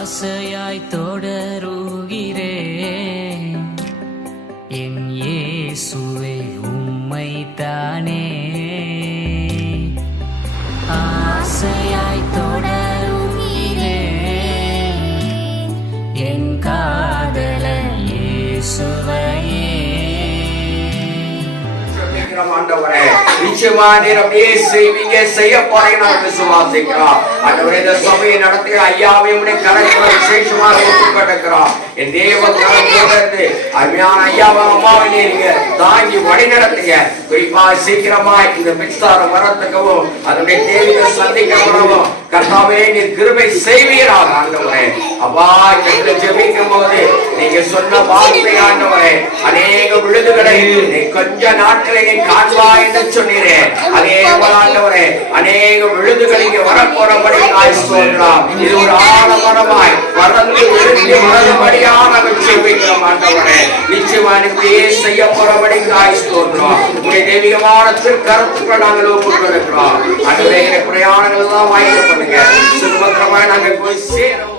ஆசையாய் தொடருகிறேன் என் இயேசுவே உம்மை தானே. ஆசையாய் தொடருகிறேன் என் காதல இயேசுவையே. ஆண்டவரே. நிச்சயமா நீர் அப்படியே செய்வீங்க செய்ய போறீங்க நான் விசுவாசிக்கிறோம் ஆண்டவரே இந்த சபையை நடத்தி ஐயாவை உடைய கரத்துல விசேஷமாக ஒப்புக்கொண்டிருக்கிறோம் என் தேவ கரத்திலிருந்து அருமையான ஐயாவை அம்மாவை நீங்க தாங்கி வழி நடத்துங்க குறிப்பா சீக்கிரமா இந்த மின்சாரம் வரத்துக்கவும் அதனுடைய தேவையை சந்திக்கப்படவும் கர்த்தாவே நீ கிருபை செய்வீராக ஆண்டவரே. அப்பா என்று ஜெபிக்கும் போது நீங்க சொன்ன வார்த்தை ஆண்டவரே அநேக விழுதுகளை நீ கொஞ்ச நாட்களை நீ காண்பா என்று சொன்னீரே. அதே போல ஆண்டவரே அநேக விழுதுகள் இங்க வரப்போறபடி நாய் சொல்றோம் இது ஒரு ஆழமரமாய் வளர்ந்து விழுந்து வளரும்படியாக நாங்கள் ஜெபிக்கிறோம் ஆண்டவரே. நிச்சயமா இப்படியே செய்ய போறபடி நாய் சொல்றோம். உங்களுடைய தெய்வீகமான திருக்கருத்துக்களை நாங்கள் ஒப்புக்கொண்டிருக்கிறோம் அன்றைய பிரயாணங்கள் எல்லாம் வாங்கி பண்ணுங்க சுமத்திரமாய் நாங்கள் போய் சேரும்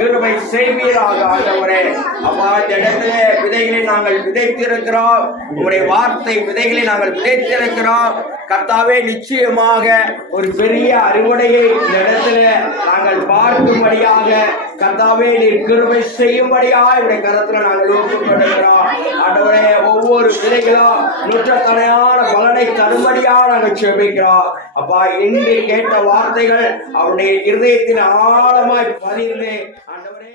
கிருபை செய்வீராக ஆண்டவரே. அப்பா இந்த இடத்துல விதைகளை நாங்கள் விதைத்திருக்கிறோம். உங்களுடைய வார்த்தை விதைகளை நாங்கள் விதைத்திருக்கிறோம். கர்த்தாவே நிச்சயமாக ஒரு பெரிய அறுவடையை இந்த இடத்துல நாங்கள் பார்க்கும்படியாக கர்த்தாவே நீர் கிருபை செய்யும்படியாக இவருடைய கருத்துல நாங்கள் ஒப்புக்கொடுக்கிறோம். ஆண்டவரே ஒவ்வொரு விதைகளும் நூற்றத்தனையான பலனை தரும்படியாக நாங்கள் செபிக்கிறோம். அப்பா இன்று கேட்ட வார்த்தைகள் அவருடைய இருதயத்தின் ஆழமாய் பதிலே ஆண்டவரே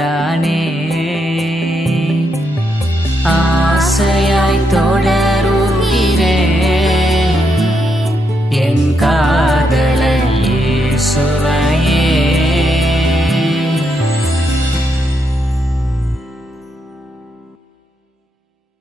தானே